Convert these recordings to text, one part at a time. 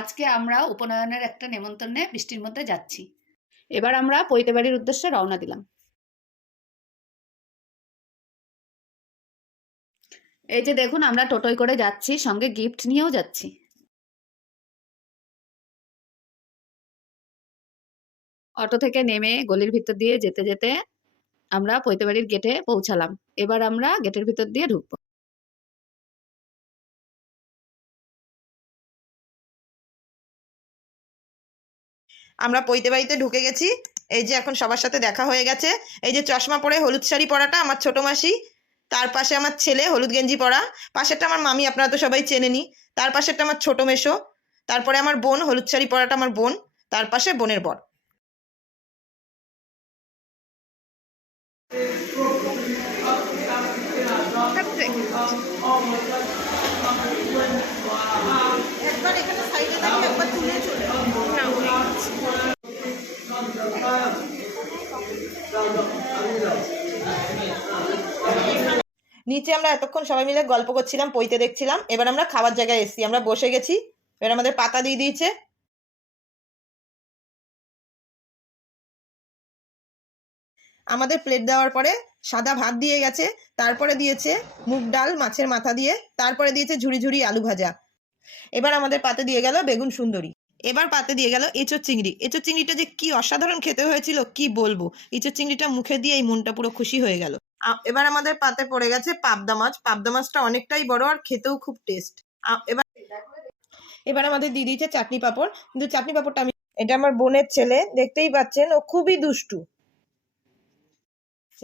আজকে আমরা উপনয়নের একটা নেমন্তন্নে বৃষ্টির মধ্যে যাচ্ছি। এবার আমরা পৈতে বাড়ির উদ্দেশ্যে রওনা দিলাম। এই যে দেখুন, আমরা টোটোয় করে যাচ্ছি, সঙ্গে গিফট নিয়েও যাচ্ছি। অটো থেকে নেমে গলির ভিতর দিয়ে যেতে যেতে আমরা পৈতে বাড়ির গেটে পৌঁছালাম। এবার আমরা গেটের ভিতর দিয়ে ঢুকবো। আমরা পৈতে বাড়িতে ঢুকে গেছি। এই যে এখন সবার সাথে দেখা হয়ে গেছে। এই যে চশমা পরে হলুদ শাড়ি পরাটা আমার ছোট মাসি, তার পাশে আমার ছেলে হলুদ গেঞ্জি পরা, পাশেরটা আমার মামি, আপনারা তো সবাই চেনেনি। তার পাশেরটা আমার ছোট মেশো, তারপরে আমার বোন হলুদ শাড়ি পরাটা আমার বোন, তার পাশে বোনের বর। একবার এখানে সাইডে দাঁড়িয়ে একবার তুলে চলে নিচে আমরা এতক্ষণ সবাই মিলে গল্প করছিলাম, পৈতে দেখছিলাম। এবার আমরা খাবার জায়গায় এসেছি, আমরা বসে গেছি। এবার আমাদের পাতা দিয়ে দিয়েছে। আমাদের প্লেট দেওয়ার পরে সাদা ভাত দিয়ে গেছে, তারপরে দিয়েছে মুগ ডাল মাছের মাথা দিয়ে, তারপরে দিয়েছে ঝুড়ি ঝুড়ি আলু ভাজা। এবার আমাদের পাতে দিয়ে গেল বেগুন সুন্দরী। এবার পাতে দিয়ে গেল এঁচোড় চিংড়ি। এঁচোড় চিংড়িটা যে কি অসাধারণ খেতে হয়েছিল কি বলবো। এঁচোড় চিংড়িটা মুখে দিয়ে এই মনটা পুরো খুশি হয়ে গেল। এবার আমাদের পাতে পড়ে গেছে পাবদা মাছ। পাবদা মাছটা অনেকটাই বড় আর খেতেও খুব টেস্ট। এবার এবার আমাদের দিয়ে দিয়েছে চাটনি পাঁপড়, কিন্তু চাটনি পাঁপড়টা এটা আমার বোনের ছেলে, দেখতেই পাচ্ছেন ও খুবই দুষ্টু।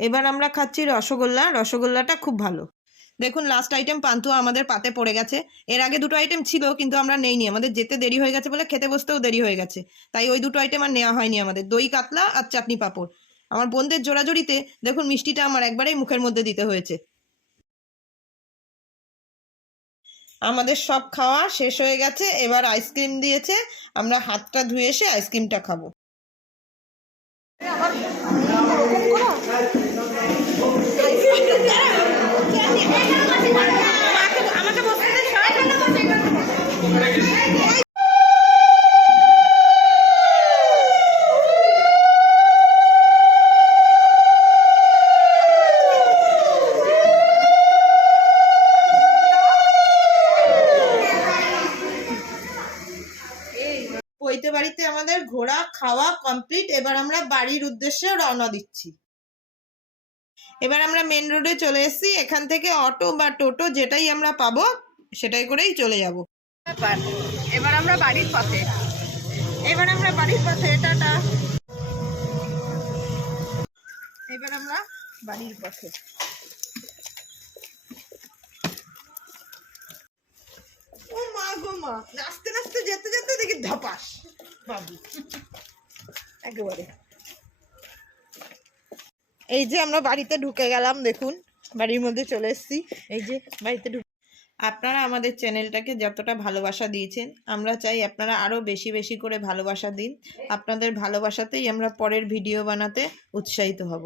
এবার আমরা খাচ্ছি রসগোল্লা। রসগোল্লাটা খুব ভালো। দেখুন লাস্ট আইটেম পান্তুয়া আমাদের পাতে পড়ে গেছে। এর আগে দুটো আইটেম ছিল কিন্তু আমরা নেইনি, আমাদের যেতে দেরি হয়ে গেছে বলে খেতে বসতেও দেরি হয়ে গেছে, তাই ওই দুটো আইটেম আর নেওয়া হয়নি আমাদের। দই কাতলা আর চাটনি পাঁপড়। আমার বোনদের জোড়াজোড়িতে দেখুন মিষ্টিটা আমার একবারেই মুখের মধ্যে দিতে হয়েছে। আমাদের সব খাওয়া শেষ হয়ে গেছে। এবার আইসক্রিম দিয়েছে, আমরা হাতটা ধুয়ে এসে আইসক্রিমটা খাবো। পৈতে বাড়িতে আমাদের ঘোরা খাওয়া কমপ্লিট। এবার আমরা বাড়ির উদ্দেশ্যে রওনা দিচ্ছি। এবার আমরা মেন রোডে চলে এসেছি। এখান থেকে অটো বা টোটো যেটাই আমরা পাবো সেটাই করেই চলে যাব। এবার আমরা বাড়ির পথে। টাটা। এবার আমরা বাড়ির পথে। ও মা গো মা, নাচতে নাচতে যেতে যেতে দেখি ধপাস বাবু একেবারে। এই যে আমরা বাড়িতে ঢুকে গেলাম, দেখুন বাড়ির মধ্যে চলে এসেছি। এই যে বাড়িতে ঢুকে আপনারা আমাদের চ্যানেলটাকে যতটা ভালোবাসা দিয়েছেন, আমরা চাই আপনারা আরও বেশি বেশি করে ভালোবাসা দিন। আপনাদের ভালোবাসাতেই আমরা পরের ভিডিও বানাতে উৎসাহিত হব।